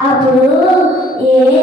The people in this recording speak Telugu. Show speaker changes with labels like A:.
A: అప్పుడు ఏ